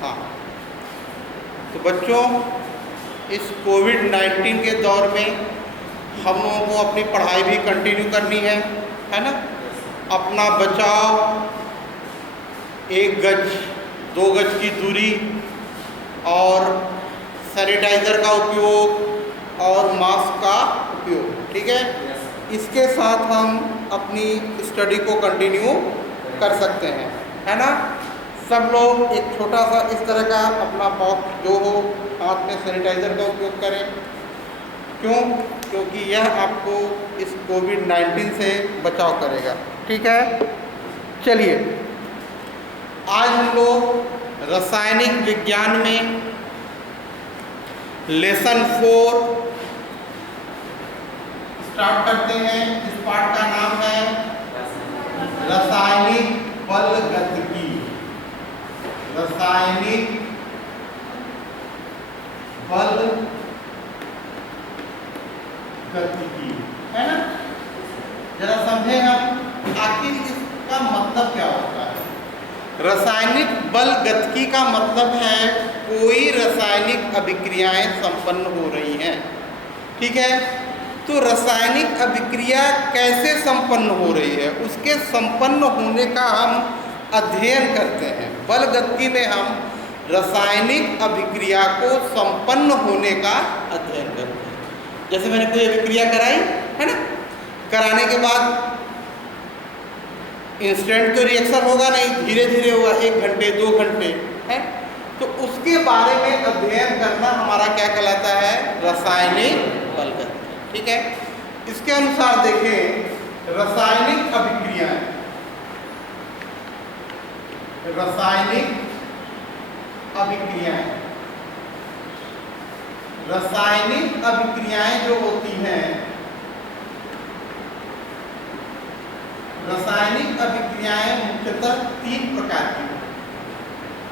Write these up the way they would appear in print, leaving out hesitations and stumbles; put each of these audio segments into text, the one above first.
हाँ, तो बच्चों इस कोविड-19 के दौर में हम लोगों को अपनी पढ़ाई भी कंटिन्यू करनी है ना। अपना बचाव, 1 गज 2 गज की दूरी और सैनिटाइज़र का उपयोग और मास्क का उपयोग, ठीक है। इसके साथ हम अपनी स्टडी को कंटिन्यू कर सकते हैं, है ना। सब लोग एक छोटा सा इस तरह का अपना बॉक्स जो हो, हाथ में सैनिटाइज़र का उपयोग करें। क्यों? क्योंकि यह आपको इस कोविड-19 से बचाव करेगा, ठीक है। चलिए, आज हम लोग रासायनिक विज्ञान में लेसन 4 स्टार्ट करते हैं। इस पाठ का नाम है रासायनिक बलगतिकी। रासायनिक बलगतिकी, है ना। जरा समझें हम आखिर इसका मतलब क्या होता है। रासायनिक बलगतिकी का मतलब है कोई रासायनिक अभिक्रियाएं संपन्न हो रही हैं, ठीक है। तो रासायनिक अभिक्रिया कैसे संपन्न हो रही है, उसके संपन्न होने का हम अध्ययन करते हैं। बलगतिकी में हम रासायनिक अभिक्रिया को संपन्न होने का अध्ययन करते हैं। जैसे मैंने कोई अभिक्रिया कराई, है ना, कराने के बाद इंस्टेंट तो रिएक्शन होगा नहीं, धीरे धीरे होगा, 1 घंटे 2 घंटे, है। तो उसके बारे में अध्ययन करना हमारा क्या कहलाता है, रासायनिक बलगतिकी, ठीक है। इसके अनुसार देखें, रासायनिक अभिक्रियाएं, रासायनिक अभिक्रियाएं, रासायनिक अभिक्रियाएं जो होती हैं, रासायनिक अभिक्रियाएं मुख्यतः 3 प्रकार की।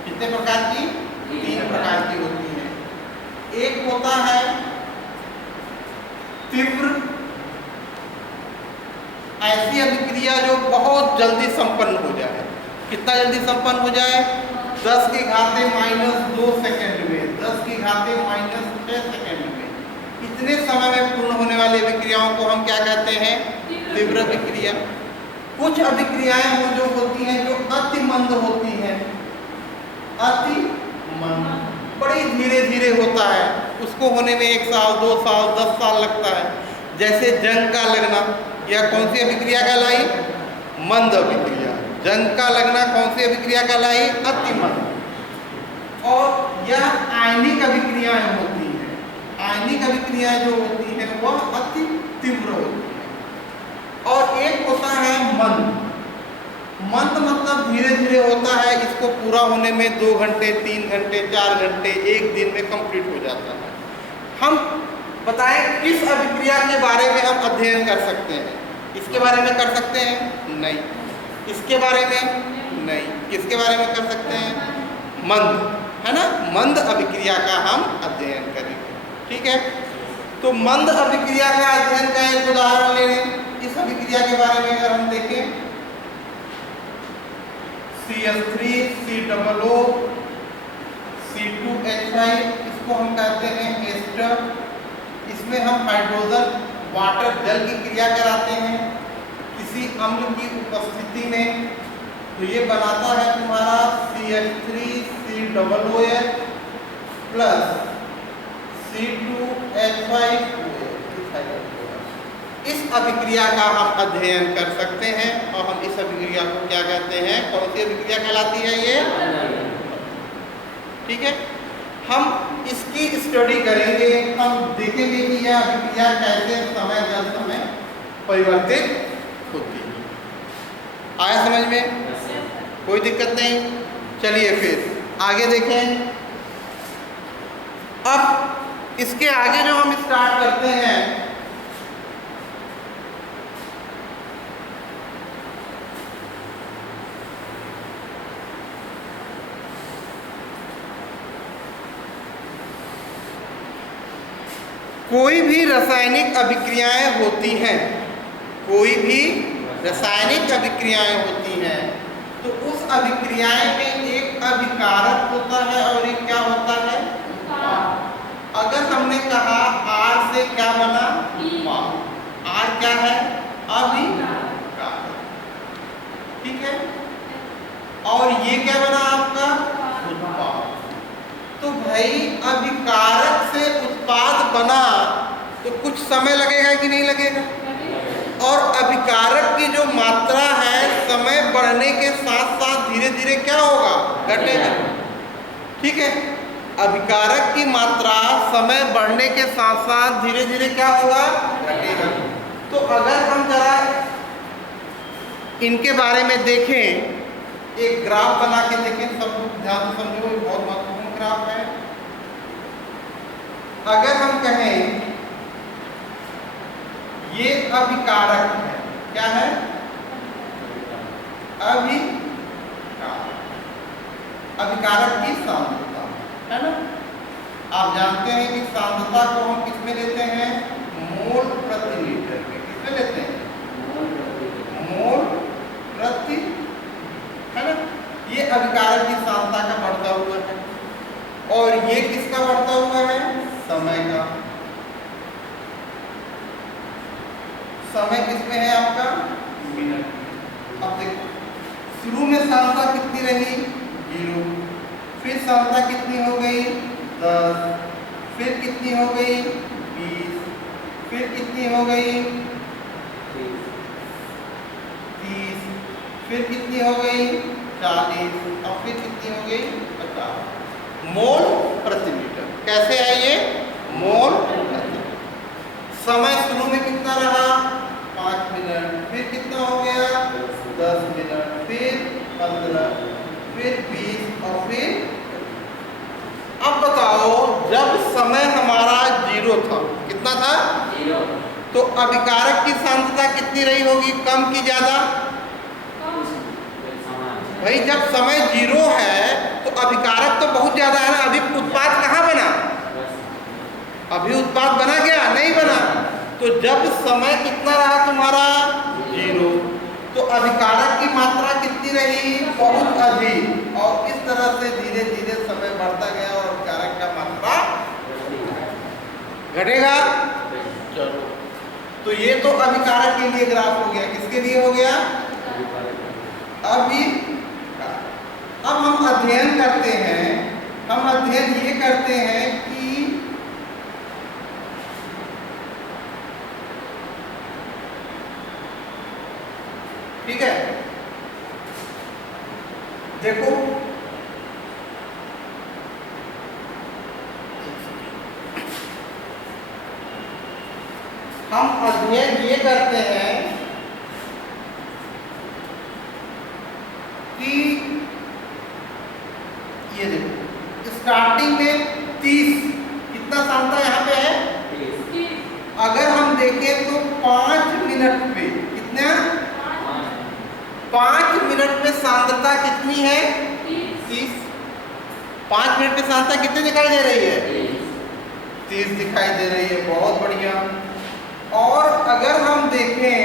कितने प्रकार की? 3 प्रकार की होती हैं। एक होता है तीव्र, ऐसी अभिक्रिया जो बहुत जल्दी संपन्न हो जाए। कितना जल्दी संपन्न हो जाए? 10 की घाते -2 सेकेंड में, 10 की घाते -6 सेकेंड में। इतने समय में पूर्ण होने वाली अभिक्रियाओं को हम क्या कहते हैं? तीव्र अभिक्रिया। कुछ अभिक्रियाएं जो होती हैं जो अति मंद होती हैं, अति मंद, बड़ी धीरे धीरे होता है, उसको होने में 1 साल 2 साल 10 साल लगता है। जैसे जंग का लगना, यह कौन सी अभिक्रिया कहलाई? मंद अभिक्रिया। जंग का लगना कौन सी अभिक्रिया कहलाई? अति मंद। और यह आयनिक अभिक्रियाएं होती हैं। आयनिक अभिक्रियाएं जो होती हैं वह अति तीव्र होती हैं। और एक होता है मंद। मंद मतलब धीरे धीरे होता है, इसको पूरा होने में 2 घंटे 3 घंटे 4 घंटे 1 दिन में कंप्लीट हो जाता है। हम बताएं किस अभिक्रिया के बारे में हम अध्ययन कर सकते हैं? इसके बारे में कर सकते हैं? नहीं। इसके बारे में? नहीं। किसके बारे में कर सकते हैं? मंद, है ना। मंद अभिक्रिया का हम अध्ययन करेंगे, ठीक है। तो मंद अभिक्रिया का अध्ययन का एक उदाहरण ले लें। इस अभिक्रिया के बारे में अगर हम देखें, CH3 COO C2H5, इसको हम कहते हैं एस्टर। इसमें हम हाइड्रोजन वाटर जल की क्रिया कराते हैं किसी अम्ल की उपस्थिति में, तो ये बनाता है तुम्हारा CH3 COOH प्लस C2H5। इस अभिक्रिया का हम अध्ययन कर सकते हैं और हम इस अभिक्रिया को क्या कहते हैं? कौन सी अभिक्रिया कहलाती है ये? ठीक है। हम इसकी स्टडी करेंगे, हम देखेंगे कि यह अभिक्रिया कैसे समय दर समय परिवर्तित होती है। आया समझ में? कोई दिक्कत नहीं। चलिए फिर आगे देखें। अब इसके आगे जो हम स्टार्ट करते हैं, कोई भी रासायनिक अभिक्रियाएं होती हैं, कोई भी रासायनिक अभिक्रियाएं होती हैं, तो उस अभिक्रियाएं में एक अभिकारक होता होता है और ये क्या होता है? अगर हमने कहा R से क्या बना? R क्या है? अभिकारक, ठीक है। और ये क्या बना आपका? उत्पाद। तो भाई अभिकारक से उत्पाद बना तो कुछ समय लगेगा कि नहीं लगेगा? और अभिकारक की जो मात्रा है समय बढ़ने के साथ साथ धीरे धीरे क्या होगा? घटेगा, ठीक है। अभिकारक की मात्रा समय बढ़ने के साथ साथ धीरे धीरे क्या होगा? घटेगा। तो अगर हम जरा इनके बारे में देखें, एक ग्राफ बना के देखें, सब लोग ध्यान से समझो, ये बहुत महत्वपूर्ण ग्राफ है। अगर हम कहें ये अभिकारक है, क्या है? अभिकारक की सांद्रता है ना। आप जानते हैं कि सांद्रता को हम किसमें लेते हैं? मोल प्रति लीटर में। किसमें लेते हैं? मोल प्रति, है ना। ये अभिकारक की सांद्रता का बढ़ता हुआ है और ये किसका बढ़ता हुआ है? समय का। समय किसमें है आपका? मिनट। अब देखो, शुरू में सांद्रता कितनी रही? 0। फिर सांद्रता कितनी हो गई? 10। फिर कितनी हो गई? 20। फिर कितनी हो गई? 30। फिर कितनी हो गई? 40। और फिर कितनी हो गई? 50 मोल प्रति लीटर। कैसे है ये? मोल प्रति। समय शुरू में कितना रहा? 5 मिनट। फिर कितना हो गया? 10 मिनट। फिर 15, फिर 20 और फिर। अब बताओ, जब समय हमारा 0 था, कितना था? 0। तो अभिकारक की सांद्रता कितनी रही होगी? कम की ज्यादा? भाई जब समय 0 है तो अभिकारक तो बहुत ज्यादा है ना। अभी उत्पाद कहाँ बना? अभी उत्पाद बना क्या? नहीं बना। तो जब समय कितना रहा तुम्हारा? 0, तो अभिकारक की मात्रा कितनी रही? बहुत अधिक। और इस तरह से धीरे धीरे समय बढ़ता गया और अभिकारक का मात्रा घटेगा। चलो, तो ये तो अभिकारक के लिए ग्राफ हो गया। किसके लिए हो गया? अभी अब हम अध्ययन करते हैं, हम अध्ययन ये करते हैं कि ठीक है, देखो हम अध्ययन ये करते हैं कि ये देखो स्टार्टिंग में 30, कितना सांद्रता यहाँ पे है? 30। अगर हम देखें तो 5 मिनट पे कितना? 5 मिनट में सांद्रता कितनी है? 30। 5 मिनट में सांद्रता कितनी दिखाई दे रही है? 30 दिखाई दे रही है। बहुत बढ़िया। और अगर हम देखें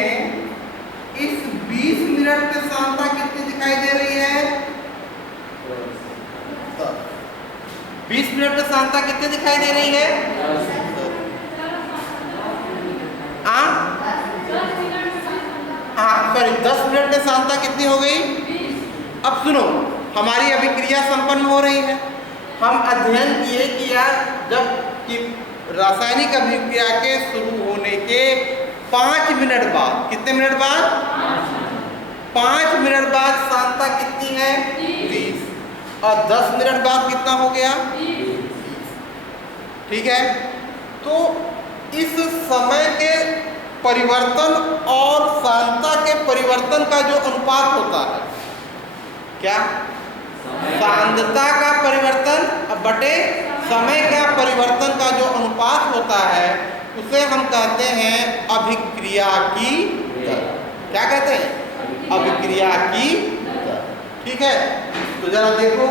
इस 20 मिनट में सांद्रता कितनी दिखाई दे रही है? 20 मिनट में सांद्रता कितनी दिखाई दे रही है? सॉरी 10 मिनट में सांद्रता कितनी हो गई? अब सुनो, हमारी अभिक्रिया संपन्न हो रही है। हम अध्ययन किए कि यार जब कि रासायनिक अभिक्रिया के शुरू होने के 5 मिनट बाद, कितने मिनट बाद? 5 मिनट बाद सांद्रता कितनी है? 30। और 10 मिनट बाद कितना हो गया? 30। ठीक है। तो इस समय के परिवर्तन और सांद्रता के परिवर्तन का जो अनुपात होता है, क्या? सांद्रता का परिवर्तन बटे समय का परिवर्तन का जो अनुपात होता है उसे हम कहते हैं अभिक्रिया की दर। क्या कहते हैं? अभिक्रिया की दर। ठीक है। तो जरा देखो,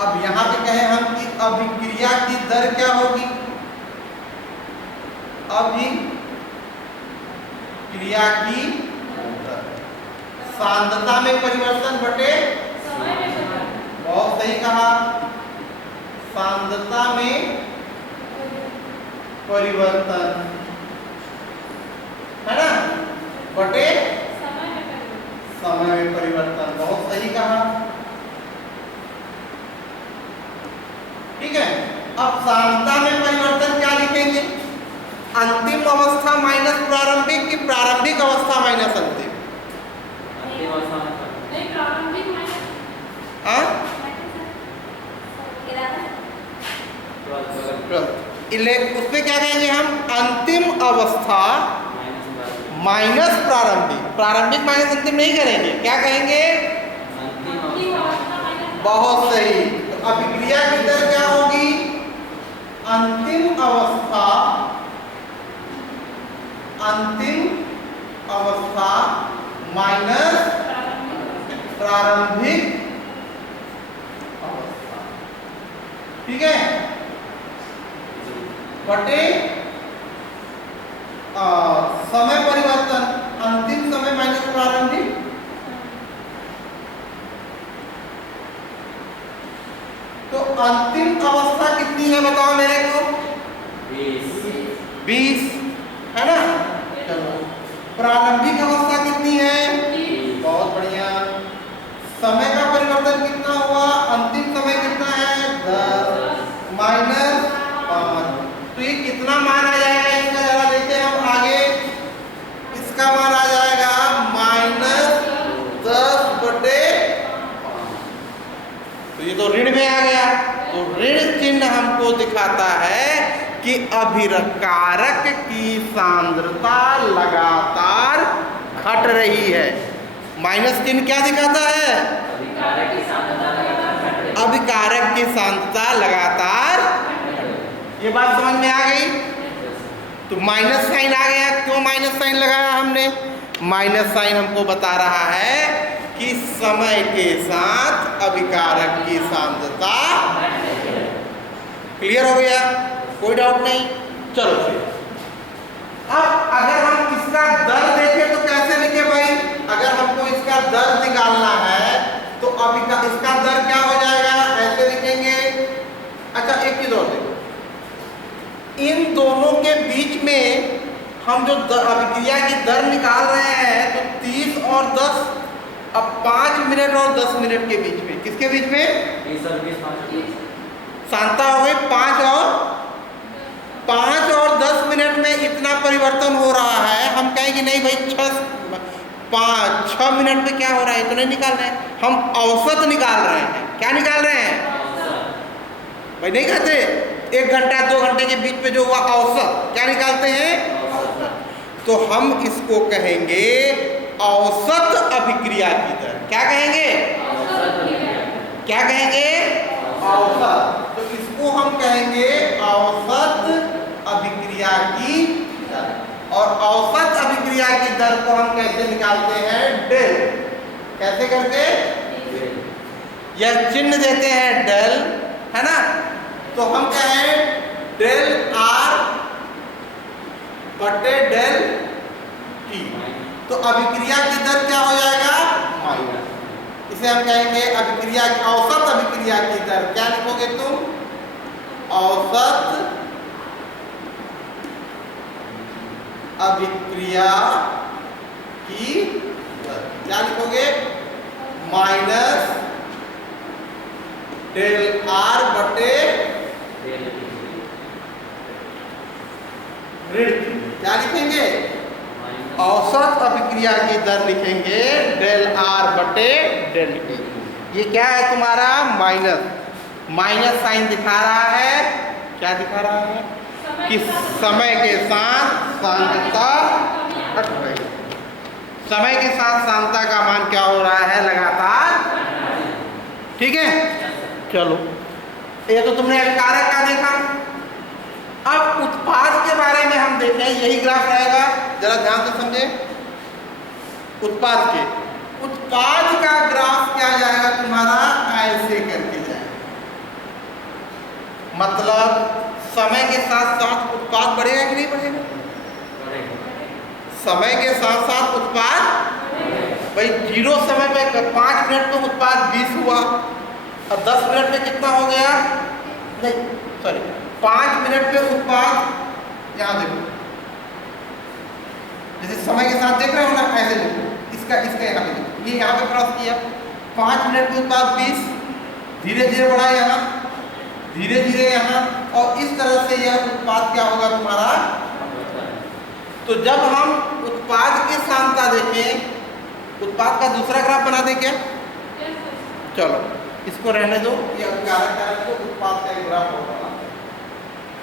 अब यहां पे कहें हम कि अभिक्रिया की दर क्या होगी? अभिक्रिया की दर सांद्रता में परिवर्तन बटे सांद्रता में परिवर्तन, है ना, बटे समय में परिवर्तन। बहुत सही कहा। ठीक है, अब सांद्रता में परिवर्तन क्या लिखेंगे? अंतिम अवस्था माइनस प्रारंभिक की प्रारंभिक अवस्था माइनस अंतिम? उसमें क्या कहेंगे हम? अंतिम अवस्था माइनस प्रारंभिक। प्रारंभिक माइनस अंतिम नहीं करेंगे, क्या कहेंगे? बहुत सही। तो अभिक्रिया की दर क्या होगी? अंतिम अवस्था माइनस प्रारंभिक अवस्था। ठीक है, बटे समय परिवर्तन, अंतिम समय माइनस प्रारंभिक। तो अंतिम अवस्था कितनी है बताओ मेरे को? 20 है ना। चलो, प्रारंभिक अवस्था कितनी है? बहुत बढ़िया। समय का परिवर्तन कितना हुआ? अंतिम समय कितना है? 10 माइनस 5। तो ये कितना मान आ जाएगा इसका? जरा देखते हैं हम आगे। इसका मान आ जाएगा -10 बटे 5। तो ये तो ऋण में आ गया। तो ऋण चिन्ह हमको दिखाता है कि अभिकारक की सांद्रता लगातार घट रही है। माइनस चिन्ह क्या दिखाता है? अभिकारक की सांद्रता लगातार। ये बात समझ में आ गई? तो माइनस साइन आ गया। क्यों माइनस साइन लगाया हमने? माइनस साइन हमको बता रहा है कि समय के साथ अभिकारक की सांद्रता। क्लियर हो गया? कोई डाउट नहीं। चलो फिर अब अगर हम इसका दर देखें तो कैसे लिखे भाई? अगर हमको इसका दर निकालना है तो अब इसका दर क्या हो जाएगा? ऐसे लिखेंगे। अच्छा, एक चीज और देखो, इन दोनों के बीच में हम जो अभिक्रिया की दर निकाल रहे हैं तो 30 और 10, अब 5 मिनट और 10 मिनट के बीच में, किसके बीच में? 30 और 20, 5 सांद्रता हो गई 5 और 10 मिनट में इतना परिवर्तन हो रहा है। हम कहेंगे नहीं भाई 6 मिनट में क्या हो रहा है तो नहीं निकाल रहे हैं, हम औसत निकाल रहे हैं। क्या निकाल रहे हैं भाई? नहीं कहते 1 घंटा 2 घंटे के बीच में जो हुआ औसत, क्या निकालते हैं? तो हम इसको कहेंगे औसत अभिक्रिया की दर। क्या कहेंगे? क्या कहेंगे? औसत। तो इसको हम कहेंगे औसत अभिक्रिया की दर। और औसत अभिक्रिया की दर को हम कैसे निकालते हैं? डेल। कैसे करके? यह चिन्ह देते हैं डेल, है ना। तो हम कहें डेल आर बटे डेल टी। तो अभिक्रिया की दर क्या हो जाएगा? माइनस। इसे हम कहेंगे अभिक्रिया, औसत अभिक्रिया की दर। क्या लिखोगे तुम? औसत अभिक्रिया की दर। क्या लिखोगे? माइनस डेल आर बटे ऋण। क्या लिखेंगे? औसत अभिक्रिया की दर लिखेंगे डेल आर बटे डेल टी। ये क्या है तुम्हारा? माइनस साइन दिखा रहा है। क्या दिखा रहा है? कि समय के साथ सांद्रता घट रही है। समय के साथ सांद्रता का मान क्या हो रहा है? लगातार। ठीक है, चलो ये तो तुमने कारक का देखा। अब उत्पाद के बारे में हम देखें। यही ग्राफ रहेगा, जरा ध्यान से समझे। उत्पाद का ग्राफ क्या जाएगा तुम्हारा? ऐसे करके जाएगा। मतलब समय के साथ साथ उत्पाद बढ़ेगा कि नहीं बढ़ेगा? समय के साथ साथ उत्पाद भाई 0 समय पे 5 मिनट में उत्पाद 20 हुआ और 10 मिनट में कितना हो गया? नहीं सॉरी 5 मिनट पे उत्पाद, यहाँ देखो जैसे समय के साथ देख रहे हो ना, ऐसे देखो इसका यहाँ पे देखो, ये यहाँ पे क्रॉस किया, 5 मिनट पे उत्पाद 20, धीरे धीरे बढ़ा यहाँ, धीरे धीरे यहाँ, और इस तरह से यह उत्पाद क्या होगा तुम्हारा। तो जब हम उत्पाद की सांद्रता देखें, उत्पाद का दूसरा ग्राफ बना दें क्या? चलो इसको रहने दो, ये अभिकारक कारक को उत्पाद का एक ग्राफ और बनाते हैं।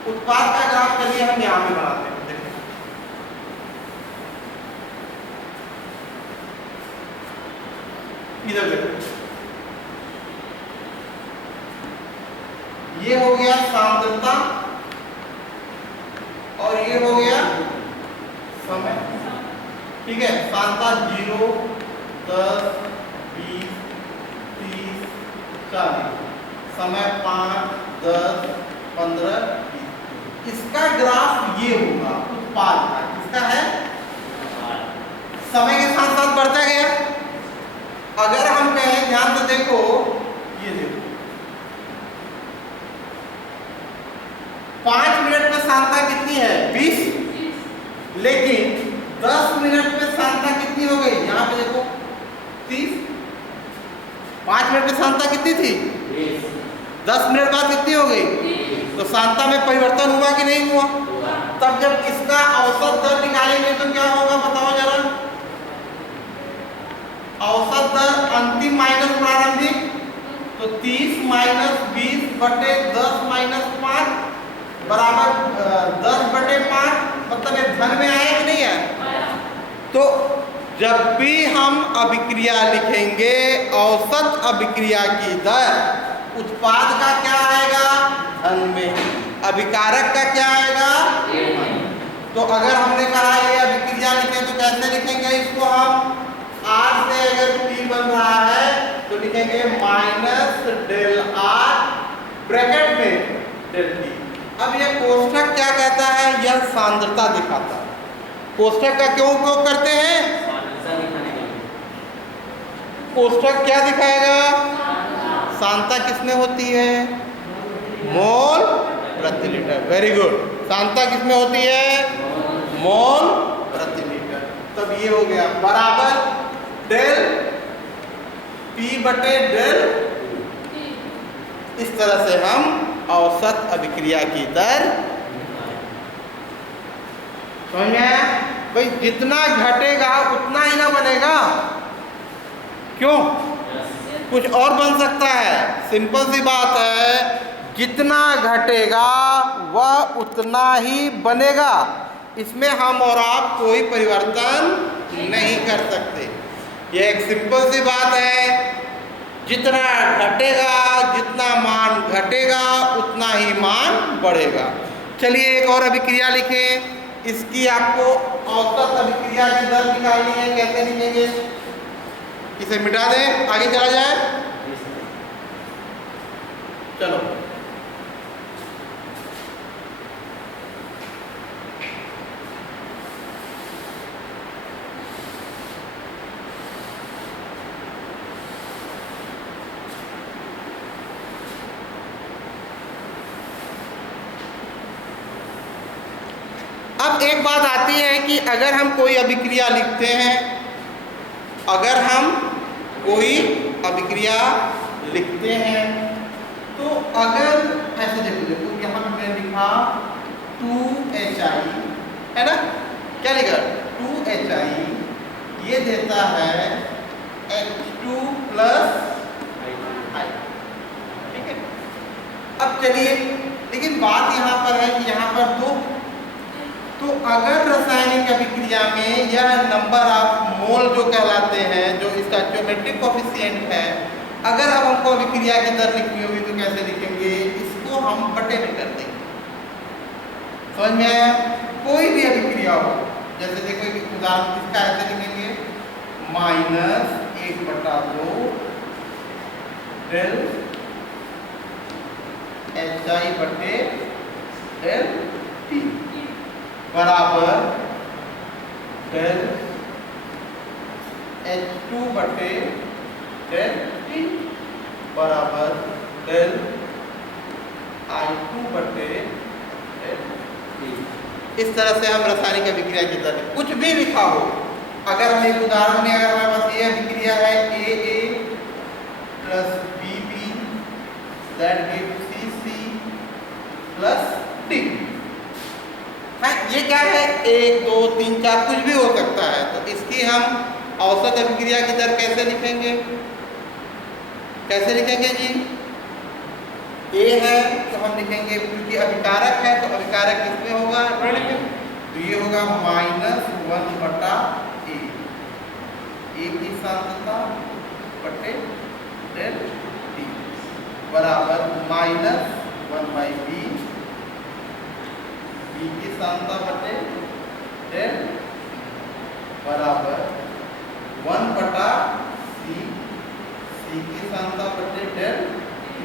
उत्पाद का ग्राफ चलिए हम यहाँ पे बनाते हैं, देखो इधर देखो, ये हो गया सांद्रता और ये हो गया समय, ठीक है। सांद्रता 0, 10, 20, 30, 40, समय 5, 10, 15, 20। इसका ग्राफ ये होगा उत्पाद का, किसका है? समय के साथ साथ बढ़ता गया। अगर हम कहें, ध्यान से देखो, ये देखो 5 मिनट में सांद्रता कितनी है? 20, लेकिन 10 मिनट में सांद्रता कितनी हो गई? यहाँ पे देखो 30। 5 मिनट में सांद्रता कितनी थी? 10 मिनट बाद कितनी हो गई? तो सांद्रता में परिवर्तन हुआ कि नहीं हुआ? तब जब इसका औसत दर निकालेंगे तो क्या होगा बताओ जरा। औसत दर अंतिम माइनस प्रारंभिक, तो 30 माइनस 20 बटे 10 माइनस 5 बराबर 10 बटे 5, मतलब ये धन में आया कि नहीं आया? तो जब भी हम अभिक्रिया लिखेंगे, औसत अभिक्रिया की दर, उत्पाद का क्या आएगा? धन में। अभिकारक का क्या आएगा? तो अगर हमने कहा ये अभिक्रिया लिखें तो कैसे लिखेंगे इसको हम? R से अगर P बन रहा है तो लिखेंगे माइनस डेल R ब्रैकेट में डेल T। अब ये कोष्ठक क्या कहता है? यह सांद्रता दिखाता है। कोष्ठक का क्यों उपयोग करते हैं? कोष्ठक क्या दिखाएगा? सांद्रता किसमें होती है? मोल प्रति लीटर। Very good. सांद्रता किसमें होती है? मोल प्रति लीटर। तब ये हो गया बराबर डेल P बटे डेल। इस तरह से हम औसत अभिक्रिया की दर समझ में आया? भाई जितना घटेगा उतना ही ना बनेगा, क्यों? कुछ और बन सकता है। सिंपल सी बात है, जितना घटेगा वह उतना ही बनेगा। इसमें हम और आप कोई परिवर्तन नहीं कर सकते। यह एक सिंपल सी बात है। जितना घटेगा, जितना मान घटेगा उतना ही मान बढ़ेगा। चलिए एक और अभिक्रिया लिखें। इसकी आपको औसत अभिक्रिया की दर निकालनी है। कैसे लिखेंगे? इसे मिटा दें, आगे चला जाए। चलो अब एक बात आती है कि अगर हम कोई अभिक्रिया लिखते हैं, अगर हम कोई अभिक्रिया लिखते हैं तो अगर ऐसे देखो यहाँ पे मैंने लिखा 2HI है ना, क्या लिखा? 2HI ये देता है H2 प्लस I, ठीक है। अब चलिए, लेकिन बात यहाँ पर है कि यहाँ पर तो अगर रासायनिक अभिक्रिया में यह नंबर ऑफ मोल जो कहलाते हैं, जो इसका ज्योमेट्रिक कोफिशिएंट है, अगर अब हमको अभिक्रिया की दर लिखनी होगी तो कैसे लिखेंगे? इसको हम बटे में कर देंगे। समझ में आया? कोई भी अभिक्रिया हो, जैसे देखो एक उदाहरण इसका ऐसे लिखेंगे माइनस 1/2 डेल HI बटे डेल T बराबर डेल H2 बटे डेल T बराबर डेल I2 बटे इस तरह से हम रासायनिक अभिक्रिया की दर कुछ भी लिखा हो। अगर हम एक उदाहरण में अगर हमारे पास ये अभिक्रिया है AA plus BB that gives CC plus D। हाँ, ये क्या है 1 2 3 4 कुछ भी हो सकता है। तो इसकी हम औसत अभिक्रिया की दर कैसे लिखेंगे? कैसे लिखेंगे जी? A है तो हम लिखेंगे, क्योंकि अभिकारक है तो अभिकारक किसमें होगा? ऋण में। तो ये होगा -1 बटा A की सांद्रता बटे डेल T बराबर -1/B B की सांद्रता बटे डेल बराबर 1 बटा C की सांद्रता बटे डेल T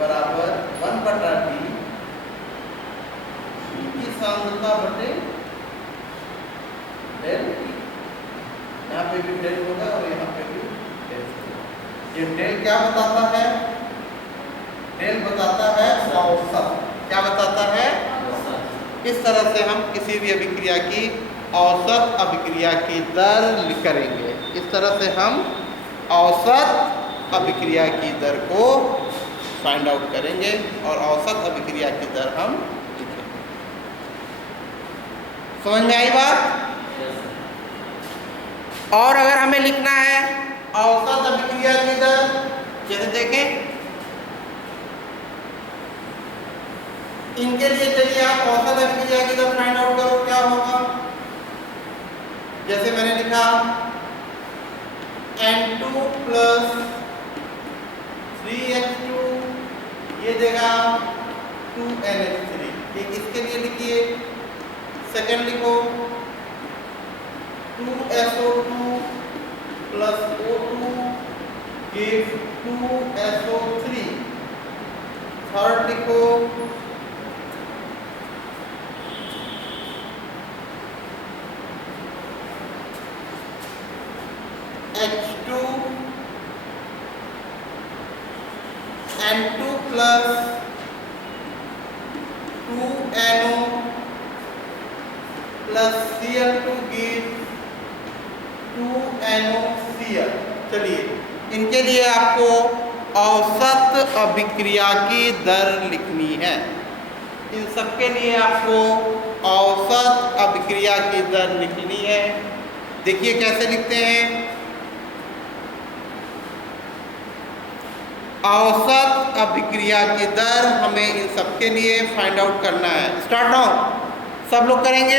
बराबर 1 बटा D की सांद्रता बटे डेल T। यहाँ पे भी डेल होगा और यहाँ पे भी डेल होगा। ये डेल क्या बताता है? डेल बताता है औसत। क्या बताता है? इस तरह से हम किसी भी अभिक्रिया की औसत अभिक्रिया की दर करेंगे। इस तरह से हम औसत अभिक्रिया की दर को फाइंड आउट करेंगे और औसत अभिक्रिया की दर हम लिखेंगे। समझ में आई बात? और अगर हमें लिखना है औसत अभिक्रिया की दर, जैसे देखें इनके लिए, चलिए आप औसत अभिक्रिया की दर फाइंड आउट करो, क्या होगा? जैसे मैंने लिखा N2 प्लस 3H2 ये देगा 2NH3। ठीक, इसके लिए लिखिए, सेकंड लिखो 2SO2 plus O2 give 2SO3। Third लिखो H2 N2 plus 2NO plus Cl2 give 2NOCl। चलिए, इनके लिए आपको औसत अभिक्रिया की दर लिखनी है। इन सबके लिए आपको औसत अभिक्रिया की दर लिखनी है। देखिए कैसे लिखते हैं। औसत अभिक्रिया की दर हमें इन सबके लिए फाइंड आउट करना है। स्टार्ट नाउ, सब लोग करेंगे।